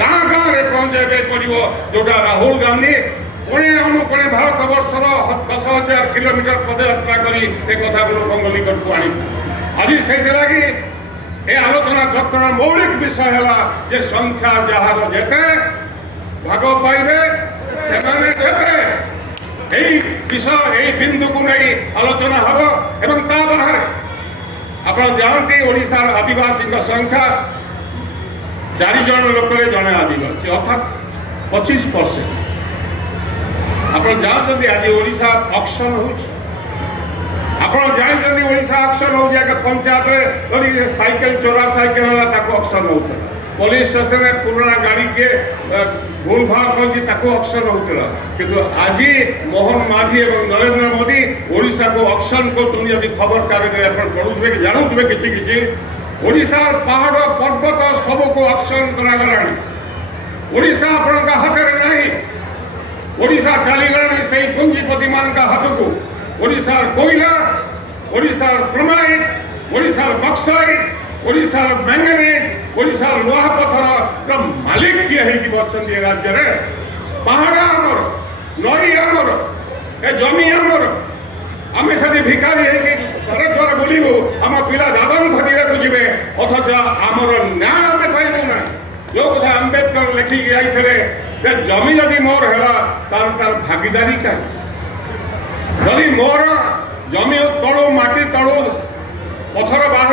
ଗାଁ ଗାଁରେ ପହଞ୍ଚାଇବା ପଡ଼ିବ, ଯୋଉଟା ରାହୁଲ ଗାନ୍ଧୀ କୋଣେ ଅନୁକୋଣେ ଭାରତ ବର୍ଷର 10,000 କିଲୋମିଟର ପଦଯାତ୍ରା କରି ଏ କଥାକୁ ଲୋକଙ୍କ ନିକଟକୁ ଆଣି ଆଜି ସେଇଥିଲାଗି ଏ ଆଲୋଚନା ଚକ୍ରର ମୌଳିକ ବିଷୟ ହେଲା ଯେ ସଂଖ୍ୟା ଯାହାର ଯେତେ ଭାଗ ପାଇବେ ସେମାନେ ସେତେ এই বিষয় এই বিন্দুକୁ ନେଇ ଆଲୋଚନା ହେବ ଏବଂ ତା ବାହାରେ ଆପଣ ଜାଣନ୍ତି ଓଡ଼ିଶାର ଆଦିବାସୀଙ୍କ ସଂଖ୍ୟା 4 ଜଣ ଲୋକରେ ଜଣେ ଆଦିବାସୀ ଅର୍ଥାତ୍ 25%। ଆପଣ ଜାଣନ୍ତି ଆଜି ଓଡ଼ିଶା ଅକ୍ସନ ହେଉଛି, ଆପଣ ଜାଣିଛନ୍ତି ଓଡ଼ିଶା ଅକ୍ସନ ହେଉଛି ଆଗ ପଞ୍ଚାୟତରେ ଯଦି ସାଇକେଲ ଚୋରା ସାଇକେଲ ହେଲା ତାକୁ ଅକ୍ସନ ହେଉଥିଲା, ପୋଲିସ ଷ୍ଟେସନରେ ପୁରୁଣା ଗାଡ଼ି କିଏ ଭୁଲ ଭାଲ କରିଛି ତାକୁ ଅକ୍ସନ ହେଉଥିଲା, କିନ୍ତୁ ଆଜି ମୋହନ ମାଝୀ ଏବଂ ନରେନ୍ଦ୍ର ମୋଦି ଓଡ଼ିଶାକୁ ଅକ୍ସନ କରୁଛନ୍ତି। ଯଦି ଖବରକାଗଜରେ ଆପଣ ପଢ଼ୁଥିବେ କି ଜାଣୁଥିବେ କିଛି କିଛି ଓଡ଼ିଶାର ପାହାଡ଼ ପର୍ବତ ସବୁକୁ ଅକ୍ସନ କରାଗଲାଣି। ଓଡ଼ିଶା ଆପଣଙ୍କ ହାତରେ ନାହିଁ, ଓଡ଼ିଶା ଚାଲିଗଲାଣି ସେଇ ପୁଞ୍ଜିପତିମାନଙ୍କ ହାତକୁ। ଓଡ଼ିଶାର କୋଇଲା, ଓଡ଼ିଶାର କ୍ରୋମାଇଟ୍, ଓଡ଼ିଶାର ବକ୍ସାଇଟ୍, ଓଡ଼ିଶାର ମ୍ୟାଙ୍ଗନିଜ୍, ଓଡ଼ିଶାର ଲୁହାପଥରର ମାଲିକ କିଏ ହେଇକି ବସିଛନ୍ତି ଏ ରାଜ୍ୟରେ? ପାହାଡ଼ ଆମର, ନଈ ଆମର, ଏ ଜମି ଆମର। ଆମେ ସେଠି ଭିକାରୀ ହେଇକି ଘର ଦ୍ୱାର ବୁଲିବୁ, ଆମ ପିଲା ଦାଦନ ଖଟିବାକୁ ଯିବେ, ଅଥଚ ଆମର ନ୍ୟାୟ ଆମେ ପାଇବୁ ନାହିଁ। ଯୋଉ କଥା ଆମ୍ବେଦକର ଲେଖିକି ଯାଇଥିଲେ ଯେ ଜମି ଯଦି ମୋର ହେଲା ତାର ଭାଗିଦାରୀ କାହିଁ? ଯଦି ମୋର ଜମି ତଳୁ ମାଟି ତଳୁ ପଥର ବାହାର